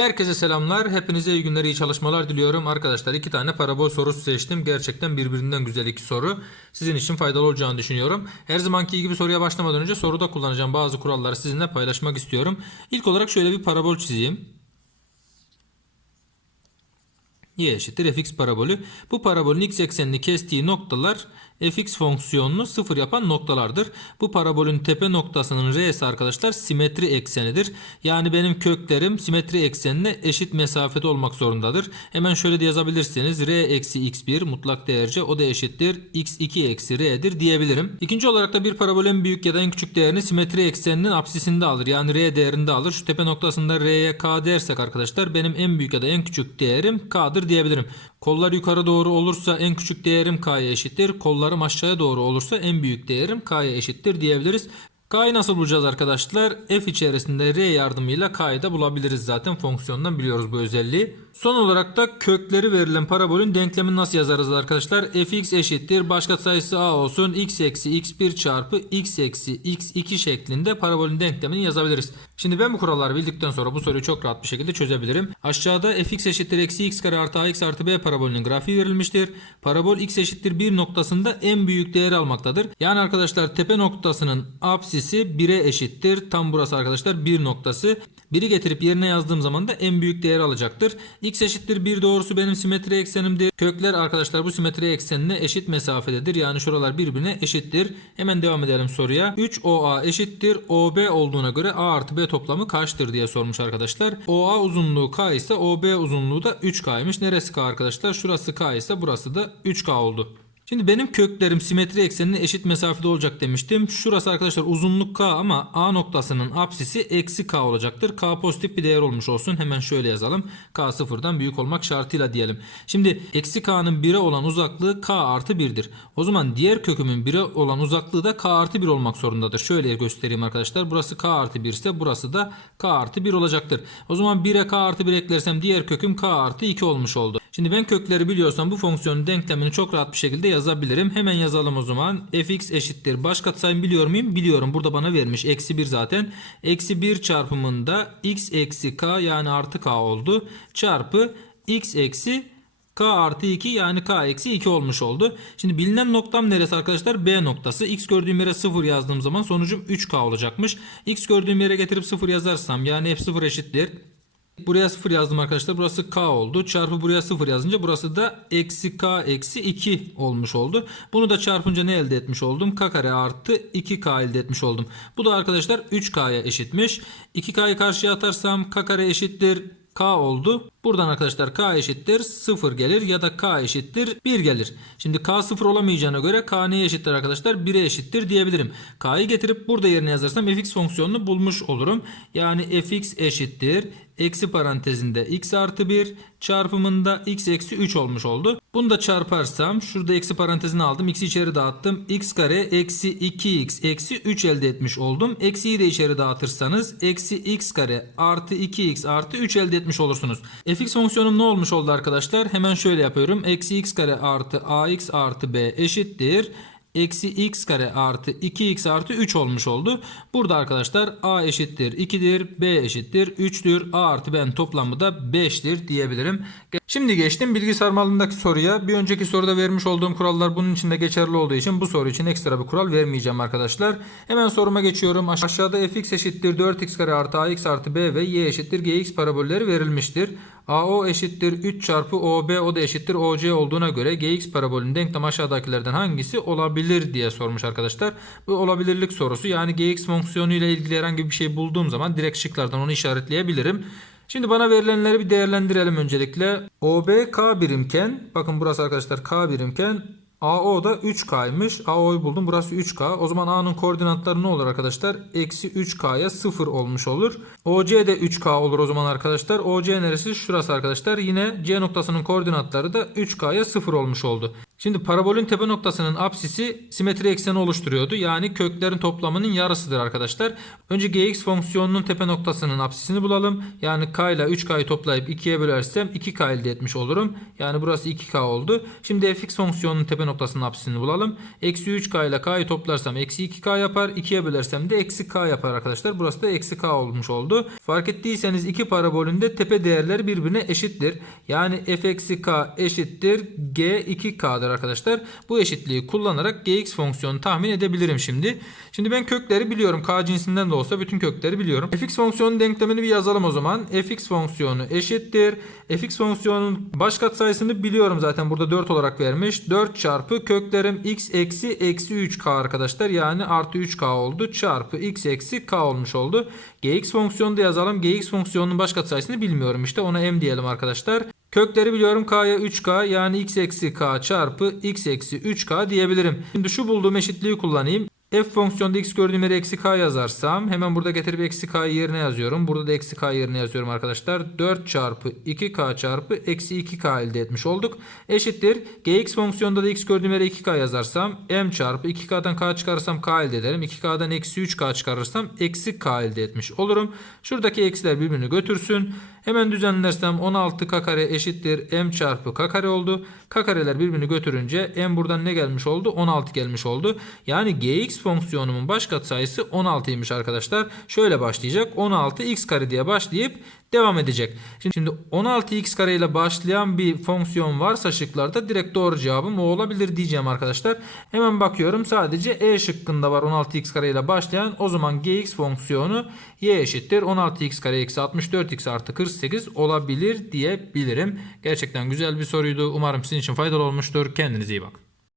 Herkese selamlar. Hepinize iyi günler, iyi çalışmalar diliyorum. Arkadaşlar iki tane parabol sorusu seçtim. Gerçekten birbirinden güzel iki soru. Sizin için faydalı olacağını düşünüyorum. Her zamanki gibi soruya başlamadan önce soruda kullanacağım bazı kuralları sizinle paylaşmak istiyorum. İlk olarak şöyle bir parabol çizeyim. y eşittir fx parabolü. Bu parabolün x eksenini kestiği noktalar fx fonksiyonunu sıfır yapan noktalardır. Bu parabolün tepe noktasının r'si arkadaşlar simetri eksenidir. Yani benim köklerim simetri eksenine eşit mesafede olmak zorundadır. Hemen şöyle de yazabilirsiniz. r eksi x1 mutlak değerce o da eşittir x2 eksi r'dir diyebilirim. İkinci olarak da bir parabol en büyük ya da en küçük değerini simetri ekseninin apsisinde alır. Yani r değerinde alır. Şu tepe noktasında r'ye k dersek arkadaşlar benim en büyük ya da en küçük değerim k'dır diyebilirim. Kollar yukarı doğru olursa en küçük değerim k'ya eşittir. Kollarım aşağıya doğru olursa en büyük değerim k'ya eşittir diyebiliriz. K'yı nasıl bulacağız arkadaşlar? F içerisinde R yardımıyla K'yı da bulabiliriz zaten fonksiyondan biliyoruz bu özelliği. Son olarak da kökleri verilen parabolün denklemini nasıl yazarız arkadaşlar? fx eşittir başka sayısı a olsun x eksi x1 çarpı x eksi x2 şeklinde parabolün denklemini yazabiliriz. Şimdi ben bu kuralları bildikten sonra bu soruyu çok rahat bir şekilde çözebilirim. Aşağıda fx eşittir eksi x kare artı ax artı b parabolünün grafiği verilmiştir. Parabol x eşittir 1 noktasında en büyük değeri almaktadır. Yani arkadaşlar tepe noktasının apsisi 1'e eşittir. Tam burası arkadaşlar 1 noktası. 1'i getirip yerine yazdığım zaman da en büyük değeri alacaktır. X eşittir 1 doğrusu benim simetri eksenimdir. Kökler arkadaşlar bu simetri eksenine eşit mesafededir. Yani şuralar birbirine eşittir. Hemen devam edelim soruya. 3OA eşittir OB olduğuna göre A artı B toplamı kaçtır diye sormuş arkadaşlar. OA uzunluğu K ise OB uzunluğu da 3K'ymış. Neresi K arkadaşlar? Şurası K ise burası da 3K oldu. Şimdi benim köklerim simetri eksenine eşit mesafede olacak demiştim. Şurası arkadaşlar uzunluk k ama A noktasının apsisi eksi k olacaktır. K pozitif bir değer olmuş olsun. Hemen şöyle yazalım. K sıfırdan büyük olmak şartıyla diyelim. Şimdi eksi k'nın 1'e olan uzaklığı k artı 1'dir. O zaman diğer kökümün 1'e olan uzaklığı da k artı 1 olmak zorundadır. Şöyle göstereyim arkadaşlar. Burası k artı 1 ise burası da k artı 1 olacaktır. O zaman 1'e k artı 1 eklersem diğer köküm k artı 2 olmuş oldu. Şimdi ben kökleri biliyorsam bu fonksiyonun denklemini çok rahat bir şekilde yazabilirim. Hemen yazalım o zaman. fx eşittir. Baş katsayım biliyor muyum? Biliyorum. Burada bana vermiş. Eksi 1 zaten. Eksi 1 çarpımında x eksi k yani artı k oldu. Çarpı x eksi k artı 2 yani k eksi 2 olmuş oldu. Şimdi bilinen noktam neresi arkadaşlar? B noktası. X gördüğüm yere 0 yazdığım zaman sonucum 3k olacakmış. X gördüğüm yere getirip 0 yazarsam yani f0 eşittir. Buraya 0 yazdım arkadaşlar. Burası k oldu. Çarpı buraya 0 yazınca burası da eksi k eksi 2 olmuş oldu. Bunu da çarpınca ne elde etmiş oldum? k kare artı 2k elde etmiş oldum. Bu da arkadaşlar 3k'ya eşitmiş. 2k'yı karşıya atarsam k kare eşittir k oldu. Buradan arkadaşlar k eşittir 0 gelir ya da k eşittir 1 gelir. Şimdi k 0 olamayacağına göre k neye eşittir arkadaşlar? 1'e eşittir diyebilirim. k'yı getirip burada yerine yazarsam fx fonksiyonunu bulmuş olurum. Yani fx eşittir eksi parantezinde x artı 1 çarpımında x eksi 3 olmuş oldu. Bunu da çarparsam şurada eksi parantezini aldım. x'i içeri dağıttım. x kare eksi 2x eksi 3 elde etmiş oldum. Eksiyi de içeri dağıtırsanız eksi x kare artı 2x artı 3 elde etmiş olursunuz. Fx fonksiyonum ne olmuş oldu arkadaşlar? Hemen şöyle yapıyorum. Eksi x kare artı ax artı b eşittir eksi x kare artı 2x artı 3 olmuş oldu. Burada arkadaşlar a eşittir 2'dir, b eşittir 3'tür, a artı b'nin toplamı da 5'tir diyebilirim. Şimdi geçtim bilgi sarmalındaki soruya. Bir önceki soruda vermiş olduğum kurallar bunun için de geçerli olduğu için bu soru için ekstra bir kural vermeyeceğim arkadaşlar. Hemen soruma geçiyorum. Aşağıda fx eşittir 4x kare artı ax artı b ve y eşittir gx parabolleri verilmiştir. AO eşittir 3 çarpı OB o da eşittir OC olduğuna göre GX parabolünün denklemi aşağıdakilerden hangisi olabilir diye sormuş arkadaşlar. Bu olabilirlik sorusu yani GX fonksiyonu ile ilgili herhangi bir şey bulduğum zaman direkt şıklardan onu işaretleyebilirim. Şimdi bana verilenleri bir değerlendirelim öncelikle. OB K birimken bakın burası arkadaşlar K birimken AO da 3K'ymış. AO'yu buldum. Burası 3K. O zaman A'nın koordinatları ne olur arkadaşlar? Eksi 3K'ya 0 olmuş olur. OC de 3K olur o zaman arkadaşlar. OC neresi? Şurası arkadaşlar. Yine C noktasının koordinatları da 3K'ya 0 olmuş oldu. Şimdi parabolün tepe noktasının apsisi simetri ekseni oluşturuyordu. Yani köklerin toplamının yarısıdır arkadaşlar. Önce gx fonksiyonunun tepe noktasının apsisini bulalım. Yani k ile 3k'yı toplayıp 2'ye bölersem 2k elde etmiş olurum. Yani burası 2k oldu. Şimdi fx fonksiyonunun tepe noktasının apsisini bulalım. Eksi 3k ile k'yı toplarsam eksi 2k yapar. 2'ye bölersem de eksi k yapar arkadaşlar. Burası da eksi k olmuş oldu. Fark ettiyseniz iki parabolünde tepe değerleri birbirine eşittir. Yani f eksi k eşittir g 2k'dır arkadaşlar. Bu eşitliği kullanarak gx fonksiyonunu tahmin edebilirim şimdi. Şimdi ben kökleri biliyorum. K cinsinden de olsa bütün kökleri biliyorum. fx fonksiyonun denklemini bir yazalım o zaman. fx fonksiyonu eşittir. fx fonksiyonun baş katsayısını biliyorum zaten burada 4 olarak vermiş. 4 çarpı köklerim x eksi eksi 3k arkadaşlar. Yani artı 3k oldu. Çarpı x eksi k olmuş oldu. gx fonksiyonu da yazalım. gx fonksiyonunun baş katsayısını bilmiyorum işte. Ona m diyelim arkadaşlar. Kökleri biliyorum k'ya 3k yani x eksi k çarpı x eksi 3k diyebilirim. Şimdi şu bulduğum eşitliği kullanayım. F fonksiyonda x gördüğüm yere eksi k yazarsam hemen burada getirip eksi k'yı yerine yazıyorum. Burada da eksi k yerine yazıyorum arkadaşlar. 4 çarpı 2k çarpı eksi 2k elde etmiş olduk. Eşittir. gx fonksiyonda da x gördüğüm yere 2k yazarsam m çarpı 2k'dan k çıkarırsam k elde ederim. 2k'dan eksi 3k çıkarırsam eksi k elde etmiş olurum. Şuradaki eksiler birbirini götürsün. Hemen düzenlersem 16k kare eşittir m çarpı k kare oldu. K kareler birbirini götürünce m buradan ne gelmiş oldu? 16 gelmiş oldu. Yani gx fonksiyonumun baş katsayısı 16'ymış arkadaşlar. Şöyle başlayacak. 16 x kare diye başlayıp devam edecek. Şimdi, şimdi 16x kare ile başlayan bir fonksiyon varsa şıklarda direkt doğru cevabım o olabilir diyeceğim arkadaşlar. Hemen bakıyorum sadece E şıkkında var 16x kare ile başlayan. O zaman gx fonksiyonu y eşittir 16x kare eksi 64x artı 48 olabilir diyebilirim. Gerçekten güzel bir soruydu. Umarım sizin için faydalı olmuştur. Kendinize iyi bakın.